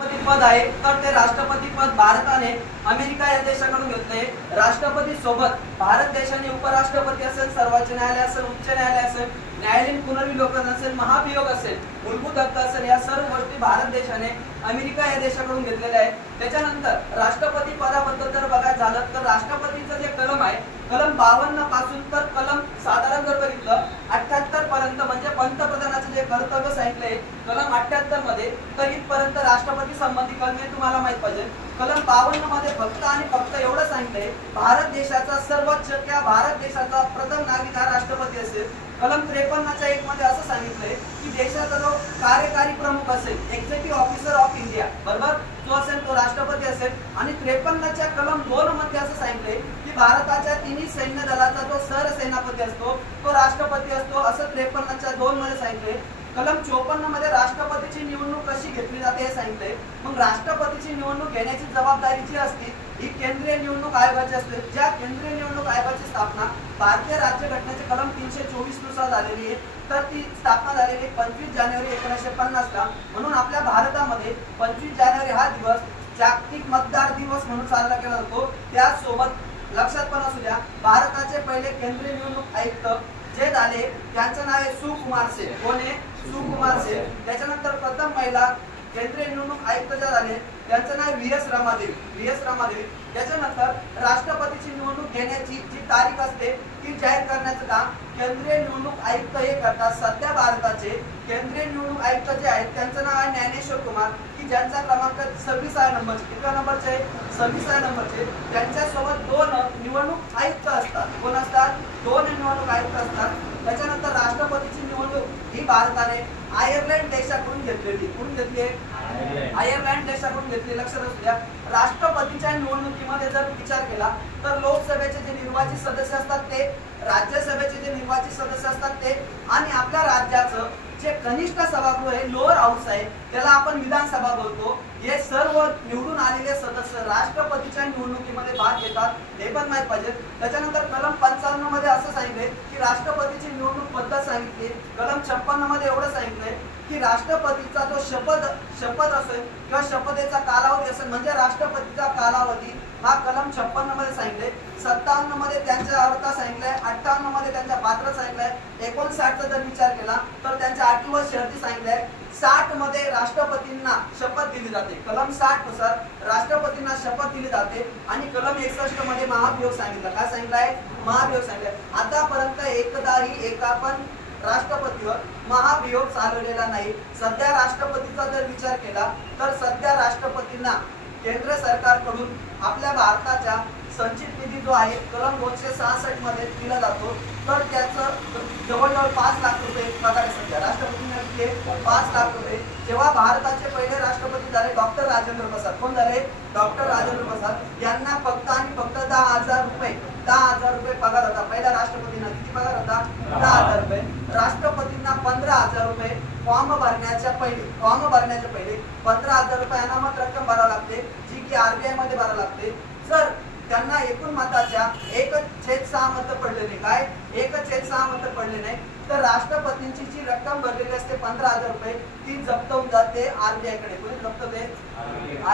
पद आहे तर ते राष्ट्रपती पद भारताने अमेरिका या देशाकडून घेतले। राष्ट्रपती सोबत भारत देशाने उपराष्ट्रपती असेल, सर्वोच्च न्यायालय असेल, उच्च न्यायालय असेल, न्यायालयीन पुनर्विलोकन असेल, महाभियोग असेल, मूलभूत हक्क असेल, या सर्व गोष्टी भारत देशाने अमेरिका या देशाकडून घेतलेल्या आहेत। त्याच्यानंतर राष्ट्रपती पदाबद्दल जर बघायचं झालं तर राष्ट्रपतीचं जे कलम आहे, कलम 52 पासून तर कलम साधारण जर बघितलं 78 पर्यंत, म्हणजे पंतप्रधानाचे जे कर्तव्य सांगितले कलम 78 मध्ये, तर इथपर्यंत राष्ट्रपती संबंधी कलमे तुम्हाला माहित पाहिजे। कलम 52 मध्ये फक्त आणि फक्त एवढं सांगितलंय, भारत देशाचा सर्वोच्च किंवा भारत देशाचा प्रथम नागरिक हा राष्ट्रपती असेल। कलम 53च्या 1 मध्ये असं सांगितलंय की देशाचा जो कार्यकारी प्रमुख असेल, एक्झिक्युटिव्ह ऑफिसर ऑफ इंडिया, बरोबर, जो असेल तो राष्ट्रपती असेल। आणि 53च्या कलम 2 मध्ये असं सांगितलंय की भारताच्या तिन्ही सैन्य दलाचा जो सरसेनापती असतो तो राष्ट्रपती असतो, असं 53च्या 2 मध्ये सांगितलंय। कलम 54 मध्ये राष्ट्रपतीची निवडणूक कशी घेतली जाते हे सांगितलंय। मग राष्ट्रपतीची निवडणूक घेण्याची जबाबदारी जी असते ही केंद्रीय निवडणूक आयोगाची असते। ज्या केंद्रीय निवडणूक आयोगाची स्थापना भारतीय राज्यघटनेचे कलम 324 नुसार झालेली आहे, तर ती स्थापना झालेली 25 जानेवारी 1950 ला। म्हणून आपल्या भारतामध्ये 25 जानेवारी हा दिवस जागतिक मतदार दिवस म्हणून साजरा केला जातो। त्यासोबत लक्षात पण असू द्या, भारताचे पहिले केंद्रीय निवडणूक आयुक्त जे झाले त्यांचं नाव आहे सुकुमार सेन। कोण आहे? सुकुमार सेन। त्याच्यानंतर प्रथम महिला केंद्रीय निवडणूक आयुक्त जे झाले त्यांचं नाव व्ही.एस. रमादेवी। त्याच्यानंतर राष्ट्रपतीची निवडणूक घेण्याची जी तारीख असते ती जाहीर करण्याचं काम केंद्रीय निवडणूक आयुक्त हे करतात। सध्या भारताचे केंद्रीय निवडणूक आयुक्त जे आहेत त्यांचं नाव आहे ज्ञानेश्वर कुमार, की ज्यांचा क्रमांक 26 नंबरचे, किती नंबरचे? 26 नंबरचे। त्यांच्यासोबत 2 निवडणूक आयुक्त असतात। कोण असतात? 2 निवडणूक आयुक्त असतात। त्याच्यानंतर राष्ट्रपतीची निवडणूक ही भारताने आयर्लंड देशाकडून घेतलेली। कोण घेतली? आयर्लंड देशाकडून घेतली। लक्षात असू द्या, राष्ट्रपतीच्या निवडणुकीमध्ये जर विचार केला तर लोकसभेचे जे निर्वाचित सदस्य असतात ते, राज्यसभेचे जे निर्वाचित सदस्य असतात ते, आणि आपल्या राज्याचं जे कनिष्ठ सभागृह आहे, लोअर हाऊस आहे, त्याला आपण विधानसभा बोलतो, हे सर्व निवडून आलेले सदस्य राष्ट्रपतीच्या निवडणुकीमध्ये भाग घेतात, हे पण माहित पाहिजे। त्याच्यानंतर कलम 55 मध्ये असं सांगितले की राष्ट्रपतीची निवडणूक पद्धत सांगितली। कलम 56 मध्ये एवढं सांगितलंय की राष्ट्रपतीचा जो शपथ असेल किंवा शपथेचा कालावधी असेल, म्हणजे राष्ट्रपतीचा कालावधी हा कलम 56 मध्ये सांगितले। 57 मध्ये त्यांच्या अर्थ सांगितलंय, 58 मध्ये त्यांच्या पात्र सांगितलंय, 59 जर विचार केला तर त्यांच्या अटी व शर्ती सांगितलंय। 60 मध्ये राष्ट्रपतींना शपथ दिली जाते, कलम 60 नुसार राष्ट्रपतींना शपथ दिली जाते। आणि कलम 61 मध्ये महाभियोग सांगितलं। काय सांगितलंय? महाभियोग सांगितलंय। आतापर्यंत एकदाही एका पण राष्ट्रपतीवर महाभियोग चालवलेला नाही। सध्या राष्ट्रपतीचा जर विचार केला तर सध्या राष्ट्रपतींना केंद्र सरकारकडून आपल्या भारताच्या संचित निधी जो आहे कलम 266 मध्ये दिला जातो, तर त्याचं जवळजवळ 5 लाख रुपये पगार आहे सध्या राष्ट्रपतींना, 5 लाख रुपये। जेव्हा भारताचे पहिले राष्ट्रपती झाले डॉक्टर राजेंद्र प्रसाद, कोण झाले? डॉक्टर राजेंद्र प्रसाद यांना फक्त आणि फक्त 10,000 रुपये पगार होता। पहिल्या राष्ट्रपतींना किती पगार होता? 10,000 रुपये। राष्ट्रपतींना 15,000 रुपये फॉर्म भरण्याच्या पहिले 15,000 रुपये अनामत रक्कम भरावी लागते, जी की RBI मध्ये भरावी लागते। जर त्यांना एकूण मताच्या 1/6 मत पडले नाही, काय 1/6 मत पडले नाही, तर राष्ट्रपतींची जी रक्कम भरलेली असते 15,000 रुपये ती जप्त होऊन जाते RBI कडे। कोणी जप्त होते?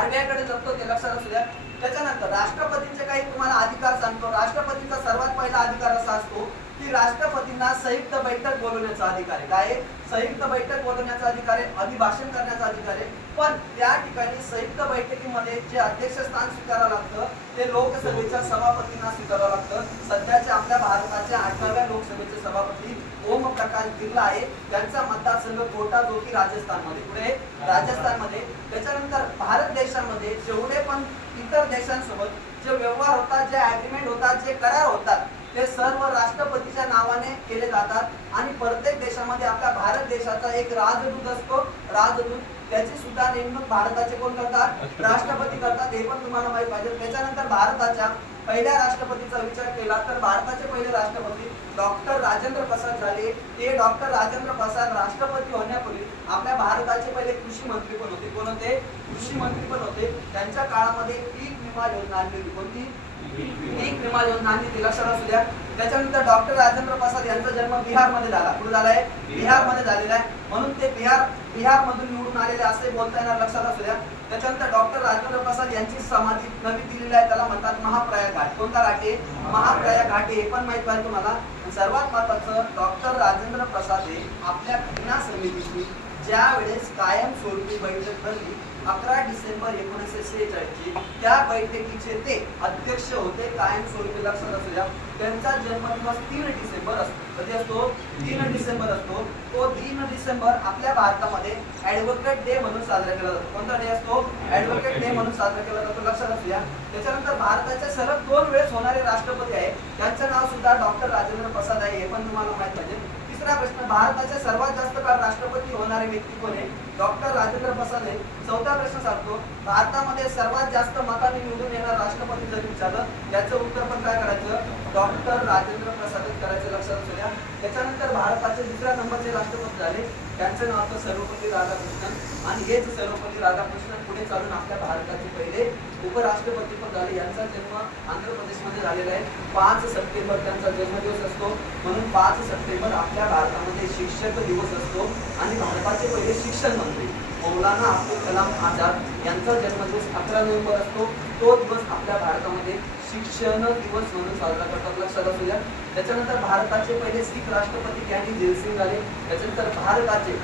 RBI कडे जप्त होते। लक्षात असू द्या। त्याच्यानंतर राष्ट्रपतींचे काही तुम्हाला अधिकार सांगतो। राष्ट्रपतीचा सर्वात पहिला अधिकार असा असतो की राष्ट्रपतींना संयुक्त बैठक बोलवण्याचा अधिकार आहे। काय? संयुक्त बैठक बोलवण्याचा अधिकार आहे, अभिभाषण करण्याचा अधिकार आहे। पण त्या ठिकाणी संयुक्त बैठकीमध्ये जे अध्यक्षस्थान स्वीकारावं लागतं ते लोकसभेच्या सभापतींना स्वीकारावं लागतं। सध्याचे आपल्या भारताच्या 8व्या लोकसभेचे सभापती ओम प्रकाश बिर्ला आहे, त्यांचा मतदारसंघ कोटा, जो की राजस्थानमध्ये, पुढे राजस्थानमध्ये। त्याच्यानंतर भारत देशामध्ये जेवढे पण इतर देशांसोबत जे व्यवहार होतात, जे ऍग्रीमेंट होतात, जे करार होतात, ते सर्व राष्ट्रपतीच्या नावाने केले जातात। आणि प्रत्येक देशामध्ये आपल्या भारत देशाचा एक राजदूत असतो, राजदूत, त्याची सुद्धा नेमणूक भारताचे कोण करतात? राष्ट्रपती करतात, हे पण तुम्हाला माहित पाहिजे। त्याच्यानंतर भारताच्या पहिल्या राष्ट्रपतीचा विचार केला तर भारताचे पहिले राष्ट्रपती डॉक्टर राजेंद्र प्रसाद झाले। ते डॉक्टर राजेंद्र प्रसाद राष्ट्रपती होण्यापूर्वी आपल्या भारताचे पहिले कृषी मंत्री पण होते। कोण होते? कृषी मंत्री पण होते। त्यांच्या काळामध्ये पीक विमा योजना आणली होती। कोणती? पीक विमा योजना आणली होती, लक्षात असू द्या। त्याच्यानंतर डॉक्टर राजेंद्र प्रसाद यांचा जन्म बिहारमध्ये झाला। कुठे झालाय? बिहारमध्ये झालेला आहे। म्हणून ते बिहार मधून निवडून आलेले असे बोलता येणार, लक्षात असू द्या. त्याच्यानंतर डॉक्टर राजेंद्र प्रसाद यांची समाधी नवी दिल्लीला आहे, त्याला म्हणतात महाप्रयाग घाट. कोणता घाट आहे? महाप्रयाग घाट हे पण माहित पाहिजे तुम्हाला. सर्वात महत्वाचं, डॉक्टर राजेंद्र प्रसाद हे आपल्या घटना समितीची ज्या वेळेस कायमस्वरूपी बैठक भरली 11 डिसेंबर 1946 ची, त्या बैठकीचे ते अध्यक्ष होते कायमस्वरूपी, लक्षात असू द्या. त्यांचा जन्मदिवस 3 डिसेंबर असतो. कधी असतो? 3 डिसेंबर असतो. तो 3 डिसेंबर आपल्या भारतामध्ये ऍडव्होकेट डे म्हणून साजरा केला जातो. कोणता डे असतो? ऍडव्होकेट डे म्हणून साजरा केला जातो, लक्षात असू द्या. त्याच्यानंतर भारताचे सलग 2 वेळेस होणारे राष्ट्रपती आहे, त्यांचं नाव सुद्धा डॉक्टर राजेंद्र प्रसाद आहे, हे पण तुम्हाला माहित पाहिजे. तिसरा प्रश्न, भारताचे सर्वात जास्त काळ राष्ट्रपती होणारे व्यक्ती कोण आहे? डॉक्टर राजेंद्र प्रसाद आहे. चौथा प्रश्न सांगतो, भारतामध्ये सर्वात जास्त मतांनी निवडून येणार राष्ट्रपती जर विचारलं, त्याचं उत्तर पण काय करायचं? डॉक्टर राजेंद्र प्रसादच करायचं, लक्षात असू द्या. त्याच्यानंतर भारताचे दुसऱ्या नंबरचे राष्ट्रपती झाले, त्यांचं नाव होतं सर्वपल्ली राधाकृष्णन. आणि हेच सर्वपल्ली राधाकृष्णन पुढे चालून आपल्या भारताचे पहिले उपराष्ट्रपती पण झाले. यांचा जन्म आंध्र प्रदेशमध्ये झालेला आहे. 5 सप्टेंबर त्यांचा जन्मदिवस असतो, म्हणून 5 सप्टेंबर आपल्या भारतामध्ये शिक्षक दिवस असतो. आणि भारताचे पहिले शिक्षण मंत्री मौलाना अब्दुल कलाम आझाद यांचा जन्मदिवस 11 नोव्हेंबर असतो. तो दिवस आपल्या भारतामध्ये शिक्षण दिवस म्हणून साजरा करतात, लक्षात असू द्या. त्याच्यानंतर भारताचे पहिले सिख राष्ट्रपती कॅनी जेलसिंग झाले. त्याच्यानंतर भारताचे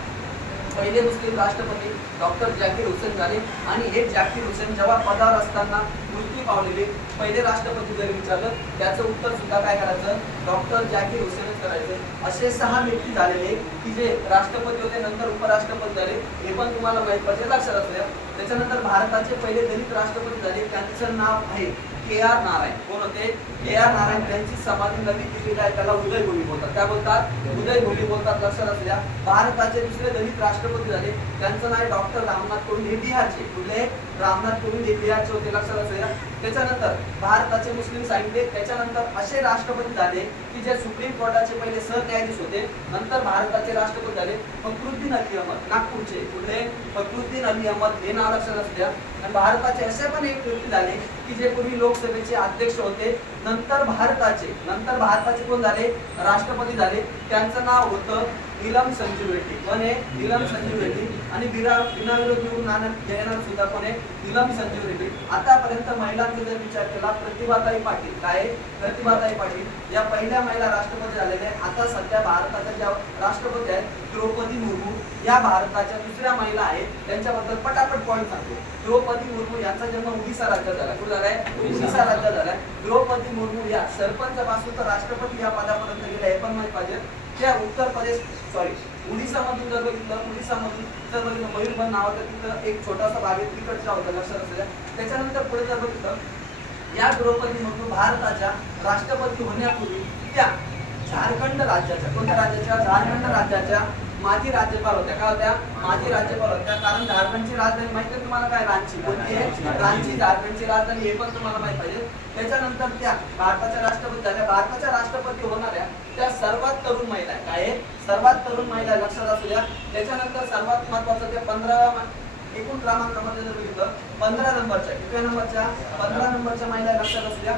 पहिले मुस्लिम राष्ट्रपती डॉक्टर जाकीर हुसेन झाले. आणि हे जाकीर हुसेन जेव्हा पदावर असताना मृत्यू पावलेले पहिले राष्ट्रपती जर विचारलं, त्याचं उत्तर सुद्धा काय करायचं? डॉक्टर जाकीर हुसेनच करायचं. असे 6 व्यक्ती झालेले की जे राष्ट्रपती होते, नंतर उपराष्ट्रपती झाले, हे पण तुम्हाला माहित पाहिजे, लक्षात असू द्या. त्याच्यानंतर भारताचे पहिले दलित राष्ट्रपती झाले, त्यांचं नाव आहे KR नारायण. कोण होते? KR नारायण. त्यांची समाधी नवी दिल्लीला आहे, त्याला उदयभूमी बोलतात. काय बोलतात? उदयभूमी बोलतात, लक्षात असू द्या. भारताचे दुसरे दलित राष्ट्रपती झाले, त्यांचं नाव डॉक्टर रामनाथ कोविंद. हे बिहारचे, कुठले? रामनाथ कोविंद हे बिहारचे होते, लक्षात असू द्या. त्याच्यानंतर भारताचे मुस्लिम सांगितले. त्याच्यानंतर असे राष्ट्रपती झाले की जे सुप्रीम कोर्टाचे पहिले सरन्यायाधीश होते. नंतर भारताचे राष्ट्रपती झाले फखरुद्दीन अली अहमद, नागपूरचे. कुठले? फखरुद्दीन अली अहमद, हे नाव लक्षात असू द्या. आणि भारताचे असे पण एक व्यक्ती झाले की जे पूर्वी लोकसभेचे अध्यक्ष होते, नंतर भारताचे कोण झाले? राष्ट्रपती झाले. त्यांचं नाव होतं नीलम संजीव रेड्डी. कोण आहे? नीलम संजीव रेड्डी. आणि बिनाविरोध निवडून येणार सुद्धा कोण आहे? नीलम संजीव रेड्डी. आतापर्यंत महिलांचा जर विचार केला, प्रतिभाताई पाटील. काय? प्रतिभाताई पाटील या पहिल्या महिला राष्ट्रपती झालेल्या आहेत. आता सध्या भारताच्या ज्या राष्ट्रपती आहेत द्रौपदी मुर्मू, या भारताच्या दुसऱ्या महिला आहेत. त्यांच्याबद्दल पटापट पॉईंट सांगतो. द्रौपदी मुर्मू यांचा जन्म ओडिशा राज्यात झाला. कुठे झालाय? ओडिशा राज्यात झालाय. द्रौपदी मुर्मू या सरपंच पासून तर राष्ट्रपती या पदापर्यंत गेल्या, हे पण माहित पाहिजे. त्या उडीसा मधून जर बघितलं मयूरभंज नावाचं तिथं एक छोटासा भाग आहे, तिकडचा होता, लक्षात असू द्या. त्याच्यानंतर पुढे जर बघितलं, या द्रौपदी मुर्मू भारताच्या राष्ट्रपती होण्यापूर्वी त्या झारखंड राज्याच्या, कोणत्या राज्याच्या? झारखंड राज्याच्या माजी राज्यपाल होत्या. काय होत्या? माजी राज्यपाल होत्या. कारण झारखंडची राजधानी माहिती आहे तुम्हाला काय? रांची. कोणती आहे? रांची झारखंडची राजधानी, हे पण तुम्हाला माहित पाहिजे. त्याच्यानंतर त्या भारताच्या राष्ट्रपती झाल्या. भारताच्या राष्ट्रपती होणाऱ्या त्या सर्वात तरुण महिला आहे. काय? सर्वात तरुण महिला, लक्षात असू द्या. त्याच्यानंतर सर्वात महत्वाचं ते 15 एकूण क्रमांकामध्ये जर बघितलं 15 नंबरच्या, कितव्या नंबरच्या? 15 नंबरच्या महिला, लक्षात असू द्या.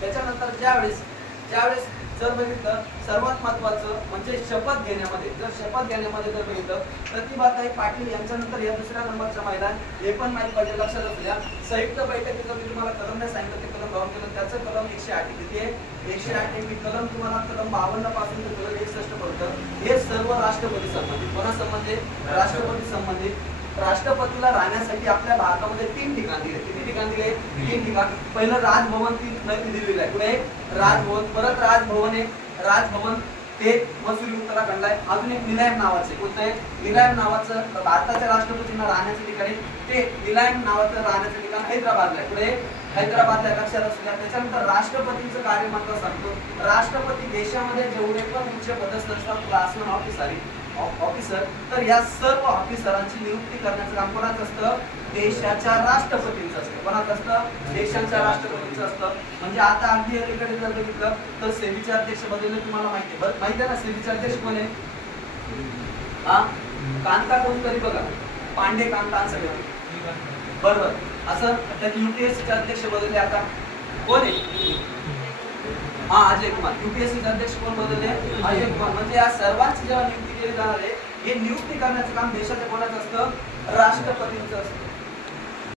त्याच्यानंतर ज्यावेळेस जर बघितलं, सर्वात महत्वाचं म्हणजे शपथ घेण्यामध्ये जर बघितलं, प्रतिभाताई पाटील यांच्यानंतर या दुसऱ्या नंबरच्या महिला, हे पण माहित पाहिजे, लक्षात असू द्या. संयुक्त बैठकीचं मी तुम्हाला कलम नाही सांगितलं, ते कलम लावून केलं, त्याचं कलम 108. किती आहे? 108. मी कलम तुम्हाला कलम 52 पासून ते कलम 61 पर्यंत हे सर्व राष्ट्रपती संबंधित. कोणा संबंधित? राष्ट्रपती संबंधित. राष्ट्रपतीला राहण्यासाठी आपल्या भारतामध्ये 3 ठिकाण दिले. किती ठिकाण दिले? 3 ठिकाण. पहिलं राजभवन नवी दिल्लीला आहे. कुठे? राजभवन. परत राजभवन ते मसुरी उत्तराखंडला आहे. अजून एक निलायम नावाचे, कोणतं आहे? निलायम नावाचं भारताच्या राष्ट्रपतींना राहण्याचं ठिकाण आहे. ते निलायम नावाचं राहण्याचं ठिकाण हैदराबादला आहे. कुठे? हैदराबादला, लक्षात असू द्या. त्याच्यानंतर राष्ट्रपतींचं कार्य महत्त्व सांगतो. राष्ट्रपती देशामध्ये जेवढे पण उच्च पदस्थ असतात, क्लासमन ऑफिसर, तर या सर्व ऑफिसरांची नियुक्ती करण्याचं काम कोणाचं असतं? देशाच्या राष्ट्रपतींचं असतं. कोणाचं असतं? देशाच्या राष्ट्रपतींचं असतं. म्हणजे आता अगदी अलीकडे जर बघितलं तर सेबीचे अध्यक्ष बदलले, तुम्हाला माहिती आहे ना? सेबीचे अध्यक्ष कोण आहे? कांता कोणतरी बघा, पांडे कांता सगळं बरोबर. असं तर UPSC चे अध्यक्ष बदलले, आता कोण आहे? अजय कुमार. UPSC चे अध्यक्ष कोण बदलले? अजय कुमार. म्हणजे या सर्वांची जेव्हा नियुक्ती केली जाणार आहे हे नियुक्ती करण्याचं काम देशाच्या कोणाचं असतं? राष्ट्रपतींचं असतं.